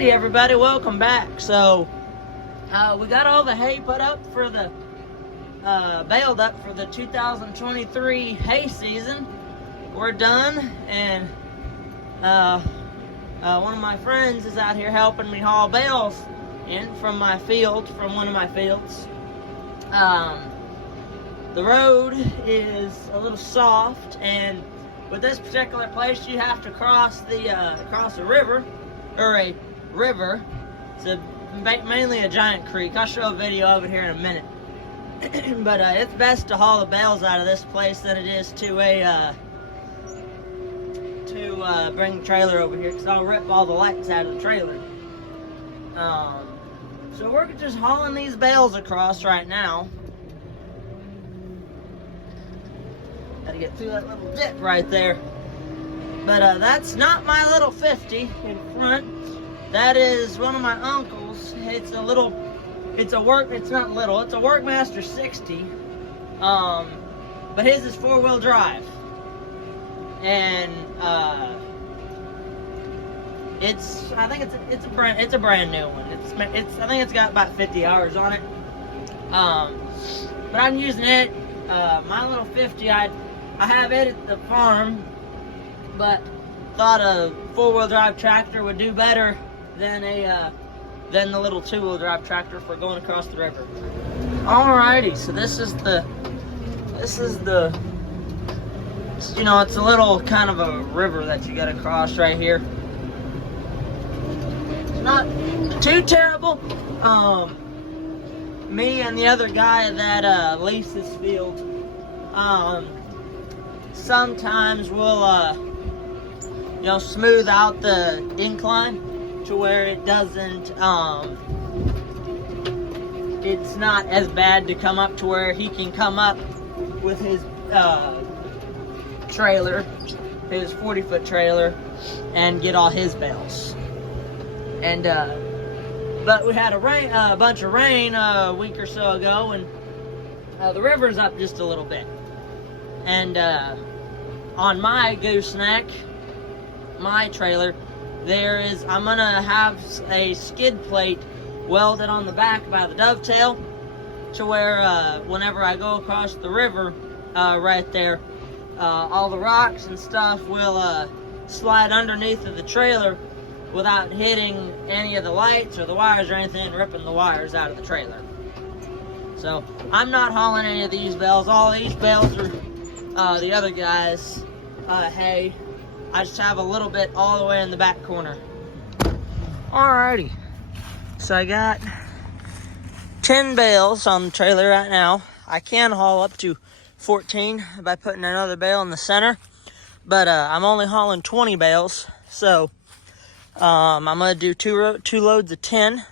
Alrighty, everybody, welcome back. So, we got all the hay put up for the, baled up for the 2023 hay season. We're done, and, one of my friends is out here helping me haul bales in from my field, from one of my fields. The road is a little soft, and with this particular place, you have to cross a river, or a river. It's mainly a giant creek. I'll show a video of it here in a minute. But it's best to haul the bales out of this place than it is to bring the trailer over here, because I'll rip all the lights out of the trailer. So we're just hauling these bales across right now. Gotta get through that little dip right there. But that's not my little 50 in front. That is one of my uncle's. It's a Workmaster 60. But his is 4-wheel drive. And I think it's a brand new one. I think it's got about 50 hours on it. But I'm using it. My little 50, I have it at the farm, but thought a 4-wheel drive tractor would do better than the little 2-wheel drive tractor for going across the river. Alrighty, so this is the it's a little kind of a river that you gotta cross right here. It's not too terrible. Me and the other guy that leases field, sometimes we'll smooth out the incline to where it doesn't it's not as bad to come up to where he can come up with his trailer, his 40-foot trailer, and get all his bales. And but we had a bunch of rain a week or so ago, and the river's up just a little bit. And on my gooseneck, my trailer, I'm gonna have a skid plate welded on the back by the dovetail, to where whenever I go across the river right there, all the rocks and stuff will slide underneath of the trailer without hitting any of the lights or the wires or anything, and ripping the wires out of the trailer. So I'm not hauling any of these bales. All these bales are the other guys' hay. I just have a little bit all the way in the back corner. Alrighty, so I got 10 bales on the trailer right now. I can haul up to 14 by putting another bale in the center, but I'm only hauling 20 bales. So I'm gonna do two loads of 10,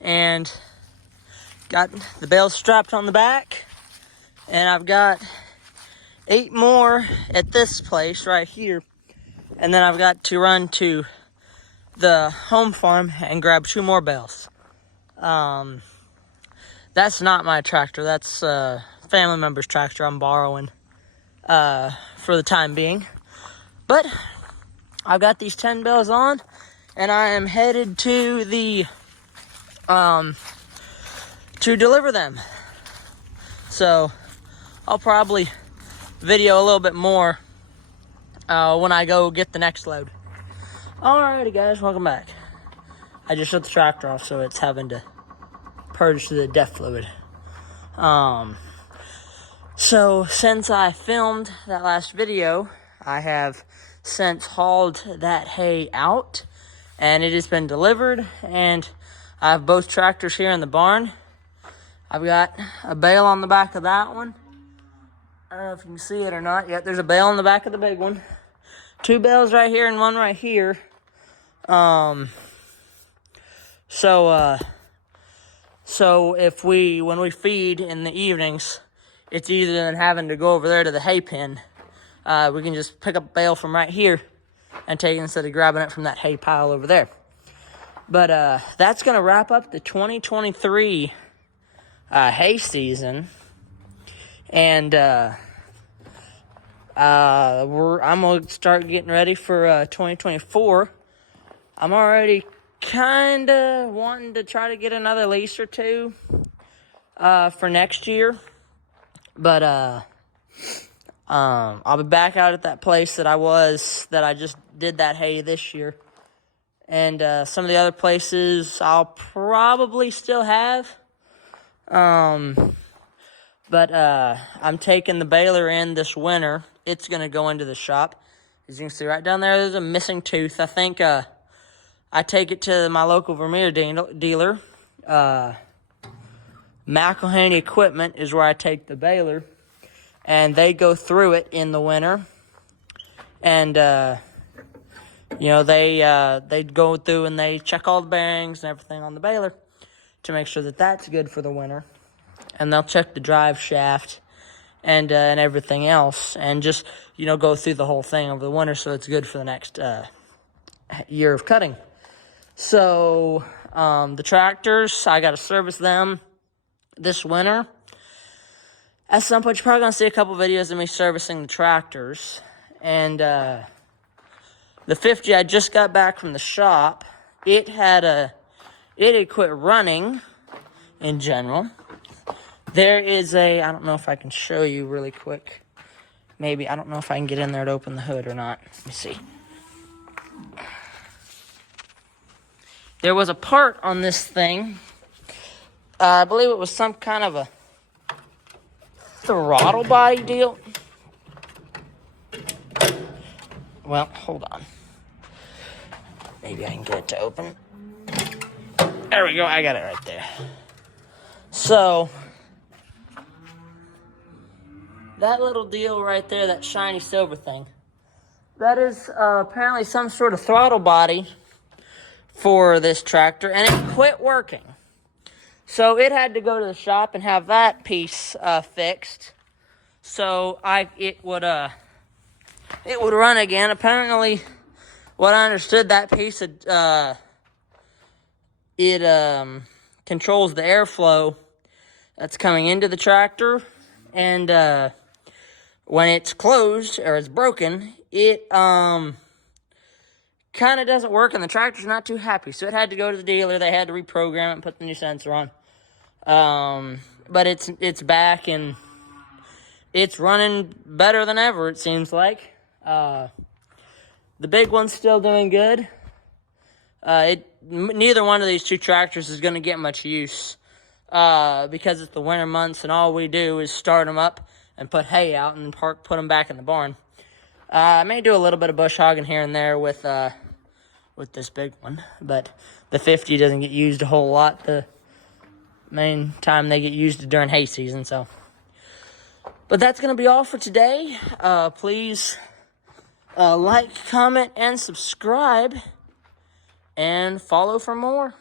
and got the bales strapped on the back, and I've got 8 more at this place right here, and then I've got to run to the home farm and grab 2 more bales. That's not my tractor. That's family member's tractor I'm borrowing for the time being. But I've got these 10 bales on, and I am headed to the to deliver them. So I'll probably video a little bit more when I go get the next load. Alrighty, guys, welcome back. I just shut the tractor off, so it's having to purge the DEF fluid. So since I filmed that last video, I have since hauled that hay out, and it has been delivered, and I have both tractors here in the barn. I've got a bale on the back of that one. I don't know if you can see it or not. Yep, there's a bale on the back of the big one. 2 bales right here and 1 right here. So when we feed in the evenings, it's easier than having to go over there to the hay pen. We can just pick up a bale from right here and take it instead of grabbing it from that hay pile over there. But that's going to wrap up the 2023 hay season. And I'm going to start getting ready for 2024. I'm already kind of wanting to try to get another lease or two for next year. But I'll be back out at that place that I just did that hay this year. And some of the other places I'll probably still have. But I'm taking the baler in this winter. It's going to go into the shop. As you can see right down there, there's a missing tooth. I think I take it to my local Vermeer dealer. McElhaney Equipment is where I take the baler. And they go through it in the winter. And, you know, they go through and they check all the bearings and everything on the baler to make sure that that's good for the winter. And they'll check the drive shaft and everything else, and just, you know, go through the whole thing over the winter so it's good for the next year of cutting. So the tractors, I got to service them this winter. At some point, you're probably going to see a couple videos of me servicing the tractors. And the 50 I just got back from the shop, it had quit running in general. There is I don't know if I can show you really quick. Maybe, I don't know if I can get in there to open the hood or not. Let me see. There was a part on this thing. I believe it was some kind of a throttle body deal. Well, hold on. Maybe I can get it to open. There we go. I got it right there. So that little deal right there, that shiny silver thing, that is apparently some sort of throttle body for this tractor, and it quit working. So it had to go to the shop and have that piece fixed. So it would run again. Apparently, what I understood, that piece controls the airflow that's coming into the tractor, and when it's closed or it's broken, it kind of doesn't work, and the tractor's not too happy. So it had to go to the dealer. They had to reprogram it and put the new sensor on. But it's back, and it's running better than ever, it seems like. The big one's still doing good. Neither one of these two tractors is going to get much use because it's the winter months, and all we do is start them up and put hay out and put them back in the barn. I may do a little bit of bush hogging here and there with this big one, but the 50 doesn't get used a whole lot. The main time they get used is during hay season. So, but that's going to be all for today. Please like, comment, and subscribe, and follow for more.